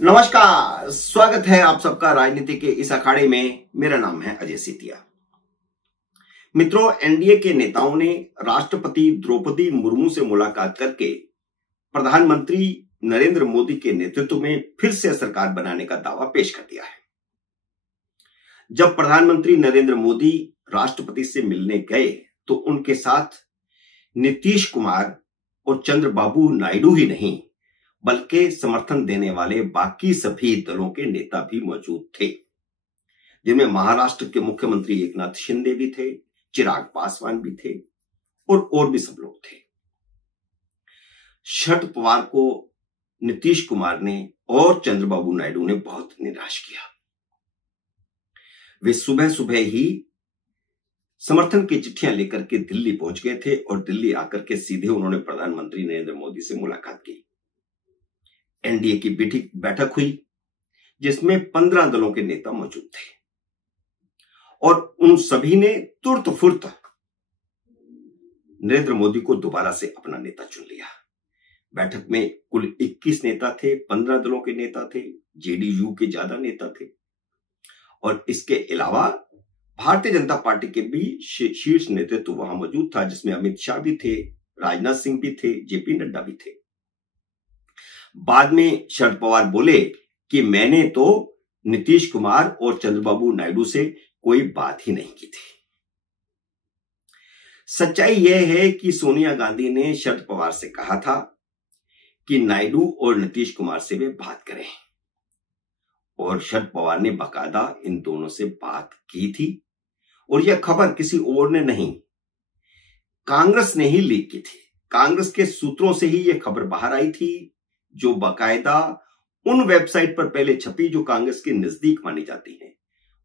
नमस्कार, स्वागत है आप सबका राजनीति के इस अखाड़े में। मेरा नाम है अजय सितिया। मित्रों, एनडीए के नेताओं ने राष्ट्रपति द्रौपदी मुर्मू से मुलाकात करके प्रधानमंत्री नरेंद्र मोदी के नेतृत्व में फिर से सरकार बनाने का दावा पेश कर दिया है। जब प्रधानमंत्री नरेंद्र मोदी राष्ट्रपति से मिलने गए तो उनके साथ नीतीश कुमार और चंद्रबाबू नायडू ही नहीं बल्कि समर्थन देने वाले बाकी सभी दलों के नेता भी मौजूद थे, जिनमें महाराष्ट्र के मुख्यमंत्री एकनाथ शिंदे भी थे, चिराग पासवान भी थे और भी सब लोग थे। शरद पवार को नीतीश कुमार ने और चंद्रबाबू नायडू ने बहुत निराश किया। वे सुबह सुबह ही समर्थन की चिट्ठियां लेकर के दिल्ली पहुंच गए थे और दिल्ली आकर के सीधे उन्होंने प्रधानमंत्री नरेंद्र मोदी से मुलाकात की। एनडीए की बैठक हुई जिसमें 15 दलों के नेता मौजूद थे और उन सभी ने तुरंत फुर्त नरेंद्र मोदी को दोबारा से अपना नेता चुन लिया। बैठक में कुल 21 नेता थे, 15 दलों के नेता थे, जेडीयू के ज्यादा नेता थे और इसके अलावा भारतीय जनता पार्टी के भी शीर्ष नेतृत्व वहां मौजूद था, जिसमें अमित शाह भी थे, राजनाथ सिंह भी थे, जेपी नड्डा भी थे। बाद में शरद पवार बोले कि मैंने तो नीतीश कुमार और चंद्रबाबू नायडू से कोई बात ही नहीं की थी। सच्चाई यह है कि सोनिया गांधी ने शरद पवार से कहा था कि नायडू और नीतीश कुमार से वे बात करें और शरद पवार ने बाकायदा इन दोनों से बात की थी और यह खबर किसी और ने नहीं, कांग्रेस ने ही लीक की थी। कांग्रेस के सूत्रों से ही यह खबर बाहर आई थी, जो बाकायदा उन वेबसाइट पर पहले छपी जो कांग्रेस के नजदीक मानी जाती हैं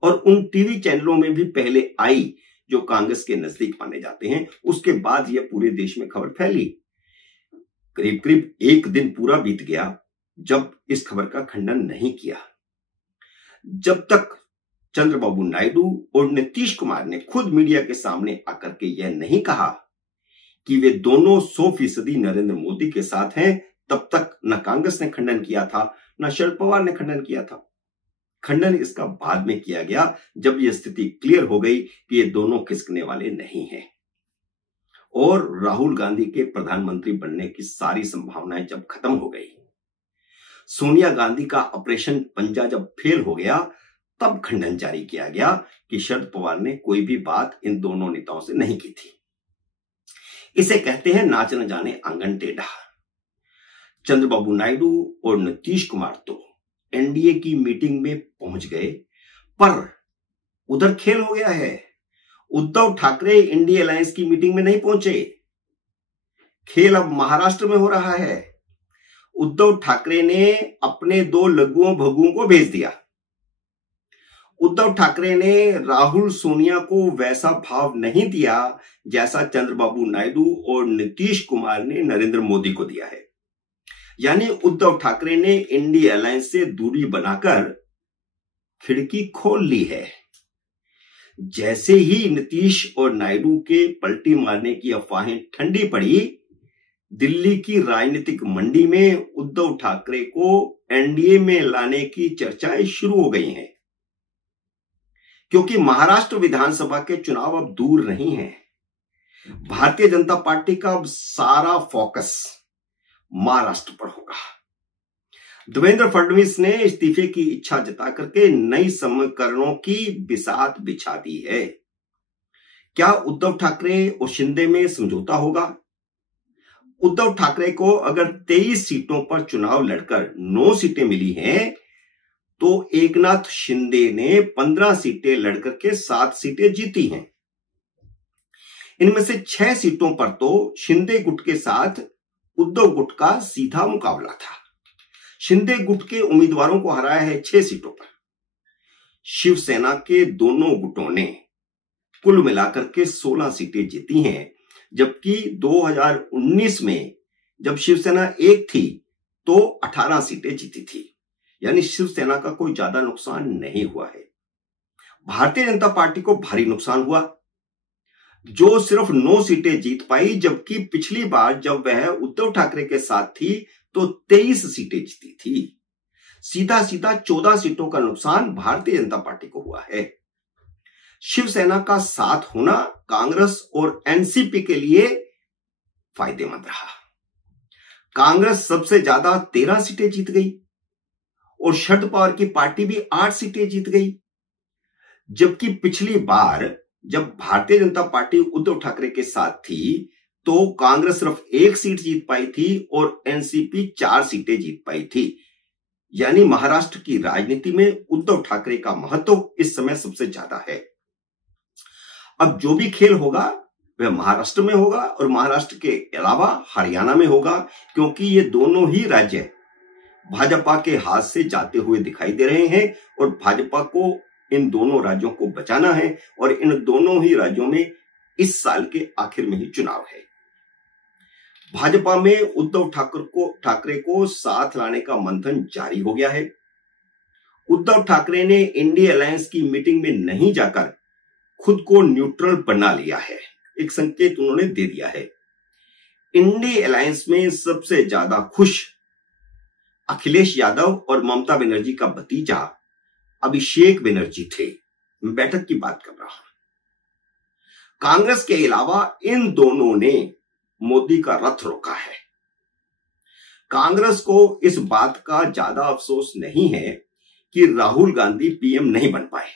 और उन टीवी चैनलों में भी पहले आई जो कांग्रेस के नजदीक माने जाते हैं। उसके बाद यह पूरे देश में खबर फैली। करीब करीब एक दिन पूरा बीत गया जब इस खबर का खंडन नहीं किया, जब तक चंद्रबाबू नायडू और नीतीश कुमार ने खुद मीडिया के सामने आकर के यह नहीं कहा कि वे दोनों 100% नरेंद्र मोदी के साथ हैं। तब तक न कांग्रेस ने खंडन किया था, न शरद पवार ने खंडन किया था। खंडन इसका बाद में किया गया जब यह स्थिति क्लियर हो गई कि ये दोनों खिसकने वाले नहीं हैं और राहुल गांधी के प्रधानमंत्री बनने की सारी संभावनाएं जब खत्म हो गई, सोनिया गांधी का ऑपरेशन पंजा जब फेल हो गया, तब खंडन जारी किया गया कि शरद पवार ने कोई भी बात इन दोनों नेताओं से नहीं की थी। इसे कहते हैं नाच न जाने आंगन टेढ़ा। चंद्रबाबू नायडू और नीतीश कुमार तो एनडीए की मीटिंग में पहुंच गए, पर उधर खेल हो गया है। उद्धव ठाकरे इंडिया अलायंस की मीटिंग में नहीं पहुंचे। खेल अब महाराष्ट्र में हो रहा है। उद्धव ठाकरे ने अपने 2 लघुओं भगुओं को भेज दिया। उद्धव ठाकरे ने राहुल सोनिया को वैसा भाव नहीं दिया जैसा चंद्रबाबू नायडू और नीतीश कुमार ने नरेंद्र मोदी को दिया है। यानी उद्धव ठाकरे ने इंडिया अलायंस से दूरी बनाकर खिड़की खोल ली है। जैसे ही नीतीश और नायडू के पलटी मारने की अफवाहें ठंडी पड़ी, दिल्ली की राजनीतिक मंडी में उद्धव ठाकरे को एनडीए में लाने की चर्चाएं शुरू हो गई हैं, क्योंकि महाराष्ट्र विधानसभा के चुनाव अब दूर नहीं है। भारतीय जनता पार्टी का अब सारा फोकस महाराष्ट्र पर होगा। देवेंद्र फडणवीस ने इस्तीफे की इच्छा जता करके नई समीकरणों की बिसात बिछा दी है। क्या उद्धव ठाकरे और शिंदे में समझौता होगा? उद्धव ठाकरे को अगर 23 सीटों पर चुनाव लड़कर 9 सीटें मिली हैं, तो एकनाथ शिंदे ने 15 सीटें लड़कर के 7 सीटें जीती हैं। इनमें से 6 सीटों पर तो शिंदे गुट के साथ उद्धव गुट का सीधा मुकाबला था। शिंदे गुट के उम्मीदवारों को हराया है 6 सीटों पर। शिवसेना के दोनों गुटों ने कुल मिलाकर के 16 सीटें जीती हैं, जबकि 2019 में जब शिवसेना एक थी तो 18 सीटें जीती थी। यानी शिवसेना का कोई ज्यादा नुकसान नहीं हुआ है। भारतीय जनता पार्टी को भारी नुकसान हुआ, जो सिर्फ 9 सीटें जीत पाई, जबकि पिछली बार जब वह उद्धव ठाकरे के साथ थी तो 23 सीटें जीती थी। सीधा सीधा 14 सीटों का नुकसान भारतीय जनता पार्टी को हुआ है। शिवसेना का साथ होना कांग्रेस और एनसीपी के लिए फायदेमंद रहा। कांग्रेस सबसे ज्यादा 13 सीटें जीत गई और शरद पवार की पार्टी भी 8 सीटें जीत गई। जबकि पिछली बार जब भारतीय जनता पार्टी उद्धव ठाकरे के साथ थी तो कांग्रेस सिर्फ 1 सीट जीत पाई थी और एनसीपी 4 सीटें जीत पाई थी। यानी महाराष्ट्र की राजनीति में उद्धव ठाकरे का महत्व इस समय सबसे ज्यादा है। अब जो भी खेल होगा वह महाराष्ट्र में होगा और महाराष्ट्र के अलावा हरियाणा में होगा, क्योंकि ये दोनों ही राज्य भाजपा के हाथ से जाते हुए दिखाई दे रहे हैं और भाजपा को इन दोनों राज्यों को बचाना है और इन दोनों ही राज्यों में इस साल के आखिर में ही चुनाव है। भाजपा में उद्धव ठाकरे को साथ लाने का मंथन जारी हो गया है। उद्धव ठाकरे ने इंडिया अलायंस की मीटिंग में नहीं जाकर खुद को न्यूट्रल बना लिया है, एक संकेत उन्होंने दे दिया है। इंडिया अलायंस में सबसे ज्यादा खुश अखिलेश यादव और ममता बनर्जी का भतीजा अभिषेक बनर्जी थे। मैं बैठक की बात कर रहा हूं। कांग्रेस के अलावा इन दोनों ने मोदी का रथ रोका है। कांग्रेस को इस बात का ज्यादा अफसोस नहीं है कि राहुल गांधी पीएम नहीं बन पाए।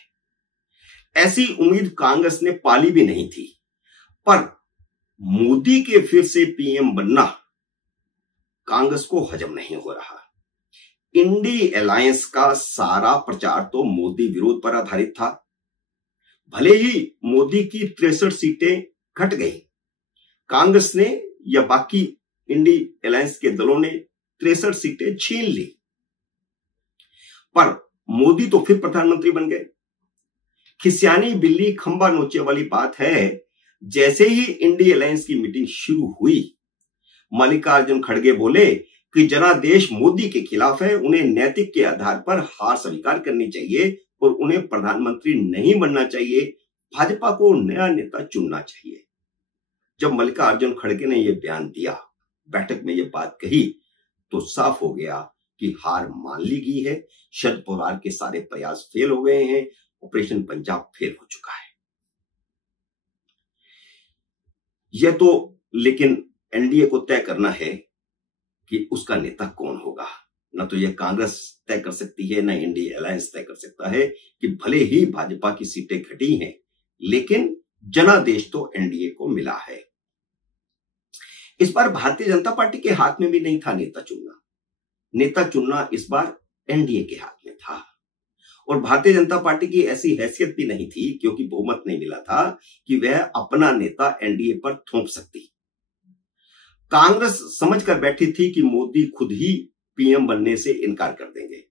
ऐसी उम्मीद कांग्रेस ने पाली भी नहीं थी, पर मोदी के फिर से पीएम बनना कांग्रेस को हजम नहीं हो रहा। इंडिया अलायंस का सारा प्रचार तो मोदी विरोध पर आधारित था। भले ही मोदी की 63 सीटें घट गई, कांग्रेस ने या बाकी इंडिया अलायंस के दलों ने 63 सीटें छीन ली, पर मोदी तो फिर प्रधानमंत्री बन गए। खिसियानी बिल्ली खंबा नोचे वाली बात है। जैसे ही इंडिया अलायंस की मीटिंग शुरू हुई, मल्लिकार्जुन खड़गे बोले कि जनादेश मोदी के खिलाफ है, उन्हें नैतिक के आधार पर हार स्वीकार करनी चाहिए और उन्हें प्रधानमंत्री नहीं बनना चाहिए, भाजपा को नया नेता चुनना चाहिए। जब मल्लिकार्जुन खड़गे ने यह बयान दिया, बैठक में यह बात कही, तो साफ हो गया कि हार मान ली गई है। शरद पवार के सारे प्रयास फेल हो गए हैं, ऑपरेशन पंजाब फेल हो चुका है। यह तो लेकिन एनडीए को तय करना है कि उसका नेता कौन होगा। न तो यह कांग्रेस तय कर सकती है, न इंडिया अलायंस तय कर सकता है कि भले ही भाजपा की सीटें घटी हैं, लेकिन जनादेश तो एनडीए को मिला है। इस बार भारतीय जनता पार्टी के हाथ में भी नहीं था नेता चुनना। नेता चुनना इस बार एनडीए के हाथ में था और भारतीय जनता पार्टी की ऐसी हैसियत भी नहीं थी, क्योंकि बहुमत नहीं मिला था, कि वह अपना नेता एनडीए पर थोप सकती। कांग्रेस समझ कर बैठी थी कि मोदी खुद ही पीएम बनने से इनकार कर देंगे,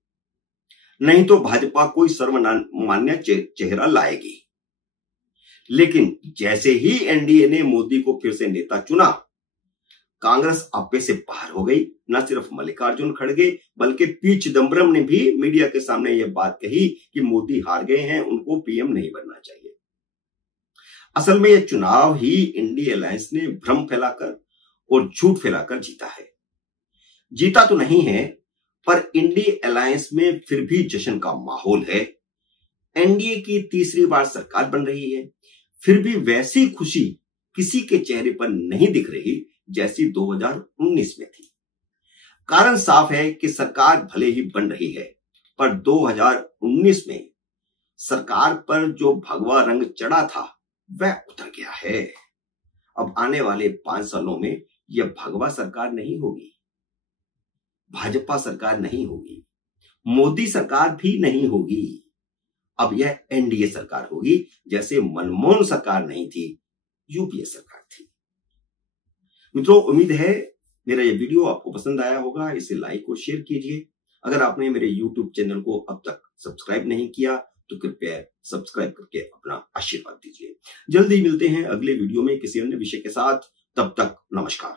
नहीं तो भाजपा कोई सर्वमान्य चेहरा लाएगी। लेकिन जैसे ही एनडीए ने मोदी को फिर से नेता चुना, कांग्रेस आपे से बाहर हो गई। न सिर्फ मल्लिकार्जुन खड़गे बल्कि पी चिदम्बरम ने भी मीडिया के सामने यह बात कही कि मोदी हार गए हैं, उनको पीएम नहीं बनना चाहिए। असल में यह चुनाव ही इंडिया अलायंस ने भ्रम फैलाकर और झूठ फैलाकर जीता है। जीता तो नहीं है, पर इंडिया अलायंस में फिर भी जश्न का माहौल है। एनडीए की तीसरी बार सरकार बन रही है, फिर भी वैसी खुशी किसी के चेहरे पर नहीं दिख रही जैसी 2019 में थी। कारण साफ है कि सरकार भले ही बन रही है, पर 2019 में सरकार पर जो भगवा रंग चढ़ा था वह उतर गया है। अब आने वाले 5 सालों में यह भगवा सरकार नहीं होगी, भाजपा सरकार नहीं होगी, मोदी सरकार भी नहीं होगी। अब यह एनडीए सरकार होगी, जैसे मनमोहन सरकार नहीं थी, यूपीए सरकार थी। मित्रों, उम्मीद है मेरा यह वीडियो आपको पसंद आया होगा। इसे लाइक और शेयर कीजिए। अगर आपने मेरे YouTube चैनल को अब तक सब्सक्राइब नहीं किया तो कृपया सब्सक्राइब करके अपना आशीर्वाद दीजिए। जल्दी मिलते हैं अगले वीडियो में किसी अन्य विषय के साथ। तब तक नमस्कार।